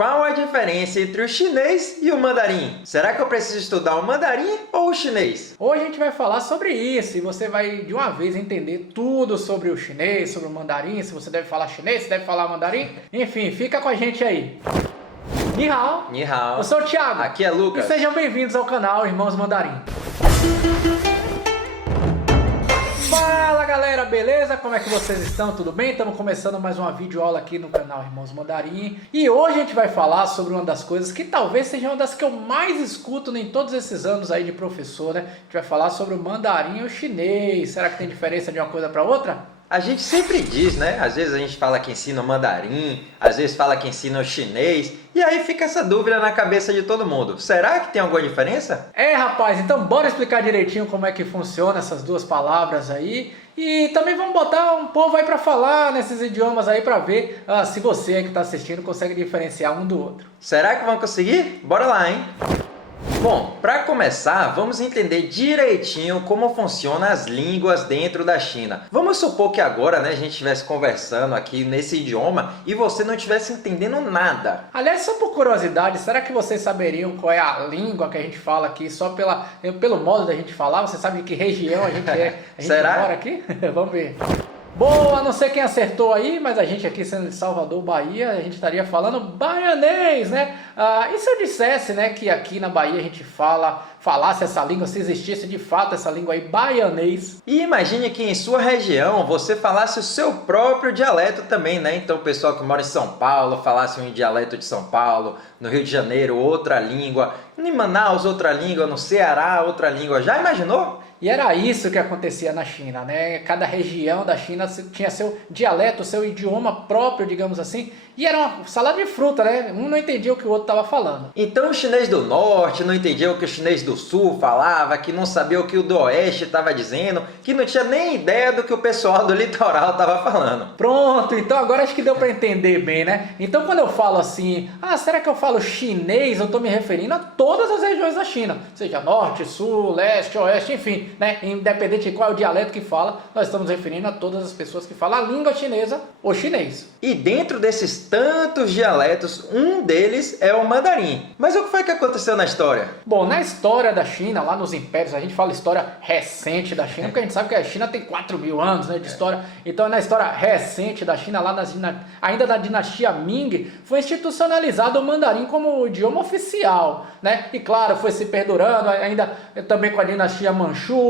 Qual a diferença entre o chinês e o mandarim? Será que eu preciso estudar o mandarim ou o chinês? Hoje a gente vai falar sobre isso e você vai de uma vez entender tudo sobre o chinês, sobre o mandarim, se você deve falar chinês, se deve falar mandarim. Enfim, fica com a gente aí. Ni hao. Ni hao. Eu sou o Thiago. Aqui é Lucas. E sejam bem-vindos ao canal Irmãos Mandarim. Fala galera, beleza? Como é que vocês estão? Tudo bem? Estamos começando mais uma videoaula aqui no canal Irmãos Mandarim. E hoje a gente vai falar sobre uma das coisas que talvez seja uma das que eu mais escuto em todos esses anos aí de professor, né? A gente vai falar sobre o mandarim e o chinês. Será que tem diferença de uma coisa para outra? A gente sempre diz, né? Às vezes a gente fala que ensina o mandarim, às vezes fala que ensina o chinês, e aí fica essa dúvida na cabeça de todo mundo. Será que tem alguma diferença? É, rapaz, então bora explicar direitinho como é que funciona essas duas palavras aí. E também vamos botar um povo aí para falar nesses idiomas aí para ver se você que está assistindo consegue diferenciar um do outro. Será que vão conseguir? Bora lá, hein? Bom, para começar, vamos entender direitinho como funcionam as línguas dentro da China. Vamos supor que agora, né, a gente estivesse conversando aqui nesse idioma e você não estivesse entendendo nada. Aliás, só por curiosidade, será que vocês saberiam qual é a língua que a gente fala aqui só pelo modo da gente falar? Você sabe de que região a gente é? A gente Será? mora aqui? Vamos ver. Boa, não sei quem acertou aí, mas a gente aqui sendo de Salvador, Bahia, a gente estaria falando baianês, né? E se eu dissesse, né, que aqui na Bahia a gente falasse essa língua, se existisse de fato essa língua aí, baianês? E imagine que em sua região você falasse o seu próprio dialeto também, né? Então o pessoal que mora em São Paulo falasse um dialeto de São Paulo, no Rio de Janeiro outra língua, em Manaus outra língua, no Ceará outra língua. Já imaginou? E era isso que acontecia na China, né? Cada região da China tinha seu dialeto, seu idioma próprio, digamos assim, e era uma salada de fruta, né? Um não entendia o que o outro estava falando. Então o chinês do norte não entendia o que o chinês do sul falava, que não sabia o que o do oeste estava dizendo, que não tinha nem ideia do que o pessoal do litoral estava falando. Pronto, então agora acho que deu para entender bem, né? Então quando eu falo assim, será que eu falo chinês? Eu estou me referindo a todas as regiões da China, seja norte, sul, leste, oeste, enfim, né? Independente de qual é o dialeto que fala, nós estamos referindo a todas as pessoas que falam a língua chinesa ou chinês. E dentro desses tantos dialetos, um deles é o mandarim. Mas o que foi que aconteceu na história? Bom, na história da China, lá nos impérios, a gente fala história recente da China, porque a gente sabe que a China tem 4.000 anos, né, de história. Então, na história recente da China, lá ainda da dinastia Ming, foi institucionalizado o mandarim como idioma oficial, né? E claro, foi se perdurando, ainda também com a dinastia Manchu,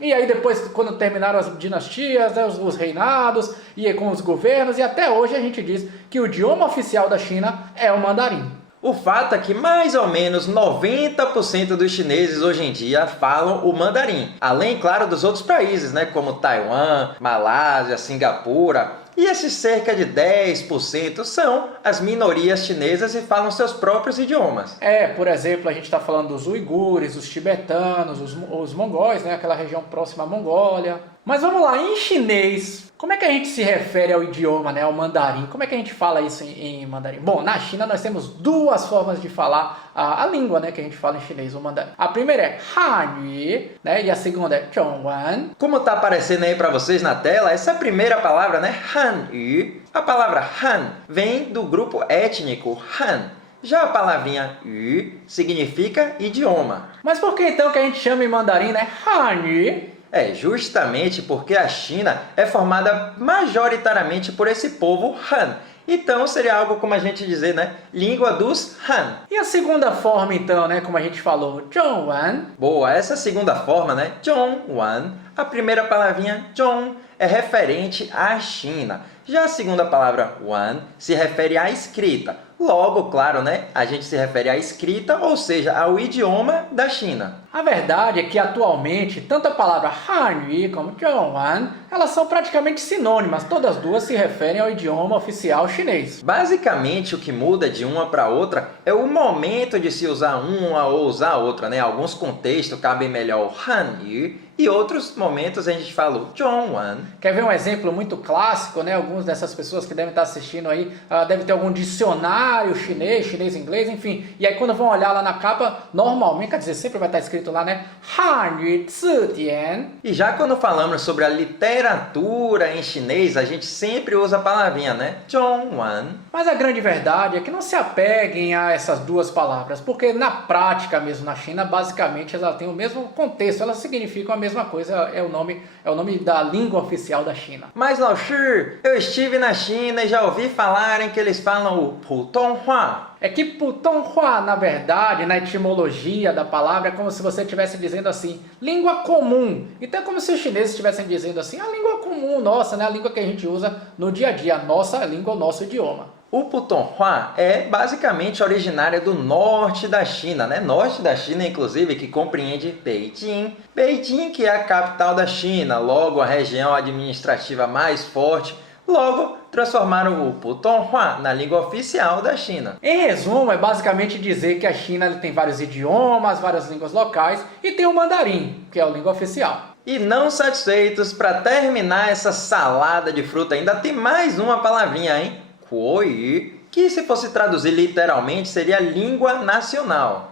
e aí depois, quando terminaram as dinastias, né, os reinados, e com os governos, e até hoje a gente diz que o idioma oficial da China é o mandarim. O fato é que mais ou menos 90% dos chineses hoje em dia falam o mandarim. Além, claro, dos outros países, né, como Taiwan, Malásia, Singapura. E esses cerca de 10% são as minorias chinesas e falam seus próprios idiomas. Por exemplo, a gente está falando dos uigures, os tibetanos, os mongóis, né, aquela região próxima à Mongólia. Mas vamos lá, em chinês, como é que a gente se refere ao idioma, né, ao mandarim? Como é que a gente fala isso em mandarim? Bom, na China nós temos duas formas de falar a língua, né, que a gente fala em chinês, o mandarim. A primeira é Hanyu, né, e a segunda é Zhongwen. Como está aparecendo aí para vocês na tela, essa primeira palavra, né, Hanyu, a palavra Han vem do grupo étnico Han. Já a palavrinha yu significa idioma. Mas por que então que a gente chama em mandarim, né, Hanyu? Justamente porque a China é formada majoritariamente por esse povo Han. Então seria algo como a gente dizer, né? Língua dos Han. E a segunda forma então, né? Como a gente falou, Zhongwen. Boa, essa segunda forma, né? Zhongwen, a primeira palavrinha Zhong é referente à China. Já a segunda palavra Wan se refere à escrita. Logo, claro, né? A gente se refere à escrita, ou seja, ao idioma da China. A verdade é que atualmente, tanto a palavra Hanyu como Zhongwen, elas são praticamente sinônimas. Todas duas se referem ao idioma oficial chinês. Basicamente, o que muda de uma para outra é o momento de se usar uma ou usar outra, né? Em alguns contextos cabe melhor o Hanyu e outros momentos a gente fala o Zhongwen. Quer ver um exemplo muito clássico, né? Algumas dessas pessoas que devem estar assistindo aí, devem ter algum dicionário chinês-inglês, enfim. E aí quando vão olhar lá na capa, normalmente, quer dizer, sempre vai estar escrito lá, né? Hanyu Zidian. E já quando falamos sobre a literatura em chinês, a gente sempre usa a palavrinha, né? Zhongwen. Mas a grande verdade é que não se apeguem a essas duas palavras, porque na prática mesmo na China, basicamente elas têm o mesmo contexto, elas significam a mesma coisa, é o nome da língua oficial da China. Mas, Lao Shi, eu estive na China e já ouvi falarem que eles falam o Putonghua. É que Putonghua, na verdade, na etimologia da palavra, é como se você estivesse dizendo assim, língua comum. Então é como se os chineses estivessem dizendo assim, a língua comum nossa, né? A língua que a gente usa no dia a dia, a nossa língua, o nosso idioma. O Putonghua é basicamente originária do norte da China, né? Norte da China, inclusive, que compreende Beijing. Beijing, que é a capital da China, logo a região administrativa mais forte. Logo, transformaram o Putonghua na língua oficial da China. Em resumo, é basicamente dizer que a China tem vários idiomas, várias línguas locais e tem o mandarim, que é a língua oficial. E não satisfeitos, para terminar essa salada de fruta, ainda tem mais uma palavrinha, hein? Kuoyu, que se fosse traduzir literalmente seria língua nacional.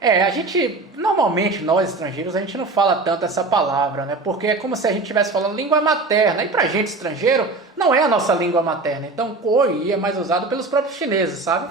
Normalmente nós estrangeiros, a gente não fala tanto essa palavra, né? Porque é como se a gente estivesse falando língua materna. E pra gente estrangeiro, não é a nossa língua materna. Então, Kuoyu é mais usado pelos próprios chineses, sabe?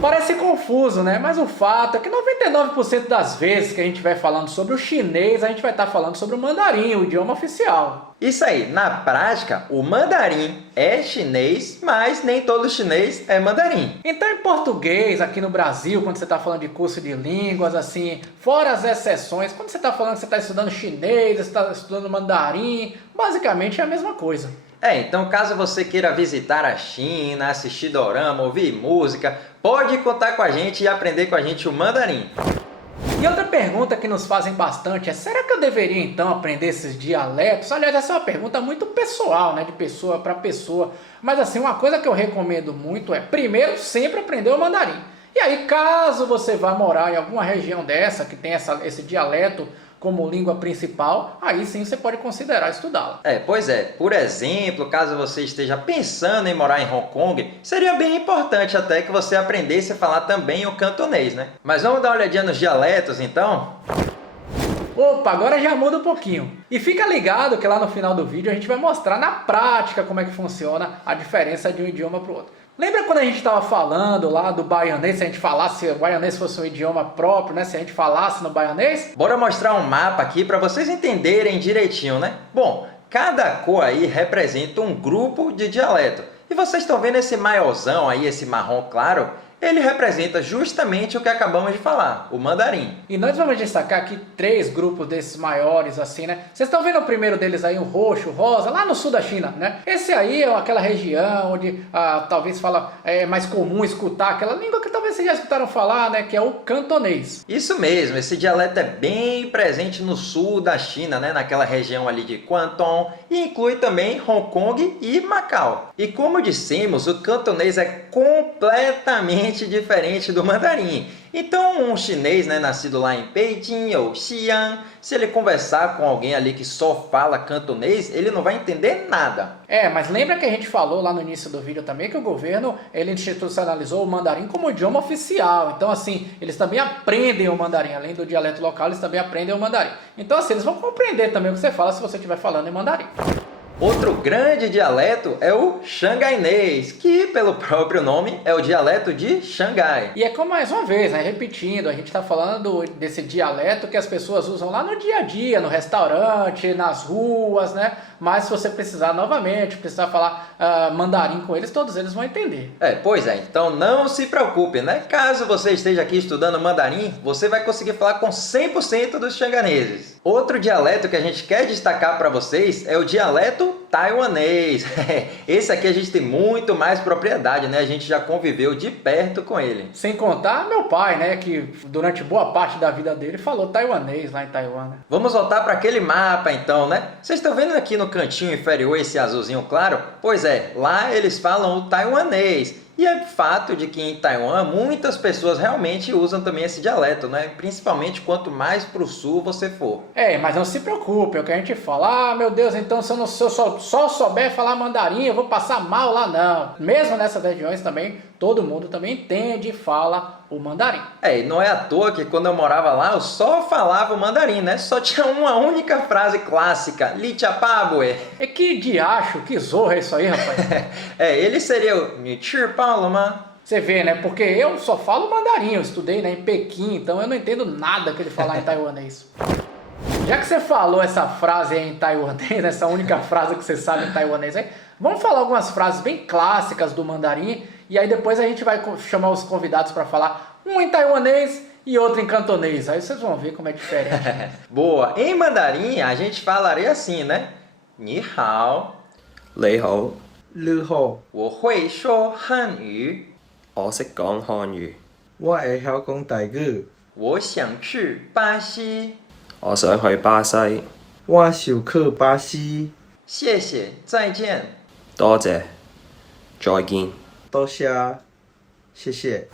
Parece confuso, né? Mas o fato é que 99% das vezes que a gente estiver falando sobre o chinês, a gente vai estar falando sobre o mandarim, o idioma oficial. Isso aí, na prática, o mandarim é chinês, mas nem todo chinês é mandarim. Então, em português, aqui no Brasil, quando você está falando de curso de línguas, assim, fora as exceções, quando você está falando que você está estudando chinês, você está estudando mandarim, basicamente é a mesma coisa. Então caso você queira visitar a China, assistir dorama, ouvir música, pode contar com a gente e aprender com a gente o mandarim. E outra pergunta que nos fazem bastante é, será que eu deveria então aprender esses dialetos? Aliás, essa é uma pergunta muito pessoal, né, de pessoa para pessoa. Mas assim, uma coisa que eu recomendo muito é, primeiro, sempre aprender o mandarim. E aí, caso você vá morar em alguma região dessa, que tem esse dialeto como língua principal, aí sim você pode considerar estudá-la. Pois é. Por exemplo, caso você esteja pensando em morar em Hong Kong, seria bem importante até que você aprendesse a falar também o cantonês, né? Mas vamos dar uma olhadinha nos dialetos, então? Opa, agora já muda um pouquinho. E fica ligado que lá no final do vídeo a gente vai mostrar na prática como é que funciona a diferença de um idioma para o outro. Lembra quando a gente estava falando lá do baianês, se a gente falasse, se o baianês fosse um idioma próprio, né? Se a gente falasse no baianês? Bora mostrar um mapa aqui para vocês entenderem direitinho, né? Bom, cada cor aí representa um grupo de dialeto. E vocês estão vendo esse maiorzão aí, esse marrom claro? Ele representa justamente o que acabamos de falar, o mandarim. E nós vamos destacar aqui 3 grupos desses maiores, assim, né? Vocês estão vendo o primeiro deles aí, o roxo, o rosa, lá no sul da China, né? Esse aí é aquela região onde talvez é mais comum escutar aquela língua que talvez vocês já escutaram falar, né? Que é o cantonês. Isso mesmo, esse dialeto é bem presente no sul da China, né? Naquela região ali de Guangdong, e inclui também Hong Kong e Macau. E como dissemos, o cantonês é completamente diferente do mandarim. Então, um chinês, né, nascido lá em Beijing ou Xi'an, se ele conversar com alguém ali que só fala cantonês, ele não vai entender nada. Mas lembra que a gente falou lá no início do vídeo também que o governo, ele institucionalizou o mandarim como idioma oficial. Então, assim, eles também aprendem o mandarim. Além do dialeto local, eles também aprendem o mandarim. Então, assim, eles vão compreender também o que você fala se você estiver falando em mandarim. Outro grande dialeto é o xangainês, que pelo próprio nome é o dialeto de Xangai. E é como mais uma vez, né, repetindo, a gente está falando desse dialeto que as pessoas usam lá no dia a dia, no restaurante, nas ruas, né? Mas se você precisar novamente, precisar falar mandarim com eles, todos eles vão entender. Pois é, então não se preocupe, né? Caso você esteja aqui estudando mandarim, você vai conseguir falar com 100% dos xanganeses. Outro dialeto que a gente quer destacar para vocês é o dialeto taiwanês. Esse aqui a gente tem muito mais propriedade, né? A gente já conviveu de perto com ele. Sem contar meu pai, né? Que durante boa parte da vida dele falou taiwanês lá em Taiwan, né? Vamos voltar para aquele mapa então, né? Vocês estão vendo aqui no cantinho inferior esse azulzinho claro? Pois é, lá eles falam o taiwanês. E é fato de que em Taiwan muitas pessoas realmente usam também esse dialeto, né? Principalmente quanto mais para o sul você for. Mas não se preocupe, é o que a gente fala. Ah, meu Deus, então se eu só souber falar mandarim, eu vou passar mal lá, não. Mesmo nessas regiões também, todo mundo também entende e fala o mandarim. E não é à toa que quando eu morava lá, eu só falava o mandarim, né? Só tinha uma única frase clássica, Li Chapabue. E que diacho, que zorra é isso aí, rapaz? Ele seria o Ni Chi Pao Ma. Você vê, né? Porque eu só falo mandarim, eu estudei, né, em Pequim, então eu não entendo nada que ele falar em taiwanês. Já que você falou essa frase aí em taiwanês, essa única frase que você sabe em taiwanês aí, vamos falar algumas frases bem clássicas do mandarim e aí depois a gente vai chamar os convidados para falar um em taiwanês e outro em cantonês. Aí vocês vão ver como é diferente. Boa! Em mandarim a gente falaria assim, né? Ni hao, 你好，你好，我会说汉语，我識講漢語，我會曉講台語，我想去巴西，我想去巴西。我想去巴西。謝謝，再見。多謝，再見。多謝，謝謝。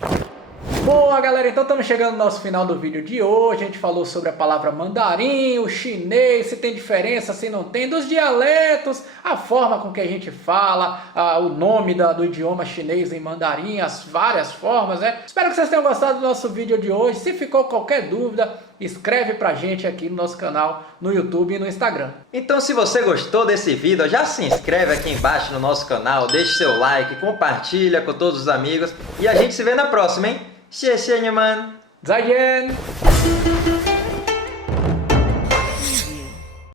Boa, galera, então estamos chegando no nosso final do vídeo de hoje. A gente falou sobre a palavra mandarim, o chinês, se tem diferença, se não tem, dos dialetos, a forma com que a gente fala, o nome do idioma chinês em mandarim, as várias formas, né? Espero que vocês tenham gostado do nosso vídeo de hoje. Se ficou qualquer dúvida, escreve pra gente aqui no nosso canal, no YouTube e no Instagram. Então, se você gostou desse vídeo, já se inscreve aqui embaixo no nosso canal, deixe seu like, compartilha com todos os amigos e a gente se vê na próxima, hein? 谢谢你们。再见。